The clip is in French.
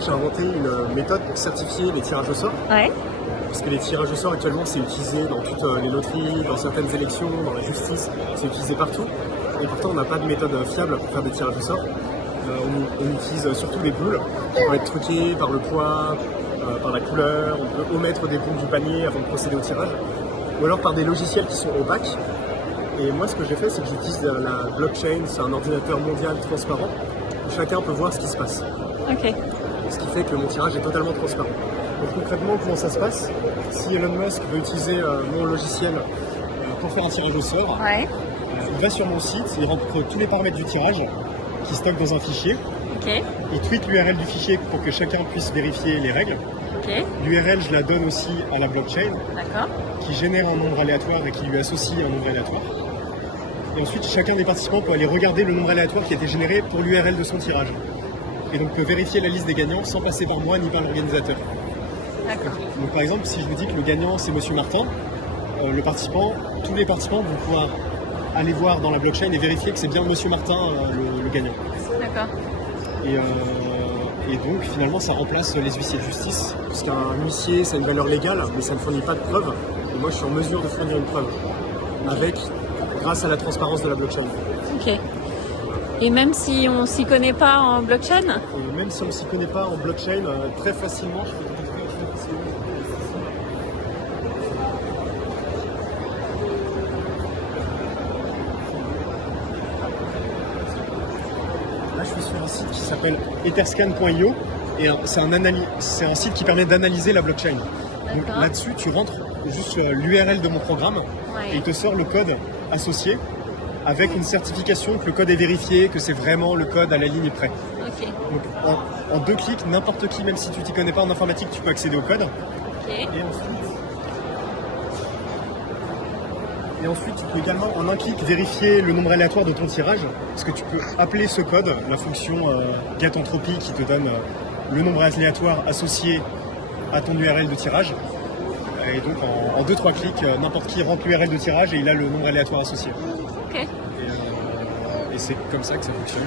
J'ai inventé une méthode pour certifier les tirages au sort. Ouais. Parce que les tirages au sort actuellement c'est utilisé dans toutes les loteries, dans certaines élections, dans la justice, c'est utilisé partout. Et pourtant on n'a pas de méthode fiable pour faire des tirages au sort. On utilise surtout des boules qui vont être truquées par le poids, par la couleur, on peut omettre des boules du panier avant de procéder au tirage. Ou alors par des logiciels qui sont opaques. Et moi ce que j'ai fait c'est que j'utilise la blockchain, c'est un ordinateur mondial transparent où chacun peut voir ce qui se passe. Ok. Ce qui fait que mon tirage est totalement transparent. Donc concrètement, comment ça se passe? Si Elon Musk veut utiliser mon logiciel pour faire un tirage au sort, Ouais. Il va sur mon site, il rentre tous les paramètres du tirage, qui stocke dans un fichier. Ok. Il tweet l'URL du fichier pour que chacun puisse vérifier les règles. Ok. L'URL, je la donne aussi à la blockchain, D'accord. qui génère un nombre aléatoire et qui lui associe un nombre aléatoire. Et ensuite, chacun des participants peut aller regarder le nombre aléatoire qui a été généré pour l'URL de son tirage. Et donc peut vérifier la liste des gagnants sans passer par moi ni par l'organisateur. D'accord. Donc par exemple, si je vous dis que le gagnant c'est Monsieur Martin, tous les participants vont pouvoir aller voir dans la blockchain et vérifier que c'est bien Monsieur Martin le gagnant. D'accord. Et donc finalement ça remplace les huissiers de justice, parce qu'un huissier c'est une valeur légale, mais ça ne fournit pas de preuve. Et moi je suis en mesure de fournir une preuve, grâce à la transparence de la blockchain. Ok. Et même si on s'y connaît pas en blockchain? Et même si on ne s'y connaît pas en blockchain, très facilement, je peux vous montrer très facilement. Là, je suis sur un site qui s'appelle etherscan.io et c'est un site qui permet d'analyser la blockchain. Donc là-dessus, tu rentres juste l'URL de mon programme et il te sort le code associé avec une certification que le code est vérifié, que c'est vraiment le code à la ligne près. Ok. Donc en 2 clics, n'importe qui, même si tu t'y connais pas en informatique, tu peux accéder au code. Ok. Et ensuite, tu peux également en un clic vérifier le nombre aléatoire de ton tirage, parce que tu peux appeler ce code, la fonction getEntropy qui te donne le nombre aléatoire associé à ton URL de tirage. Et donc en 2-3 clics, n'importe qui rentre l'URL de tirage et il a le nombre aléatoire associé. Ok. Et c'est comme ça que ça fonctionne.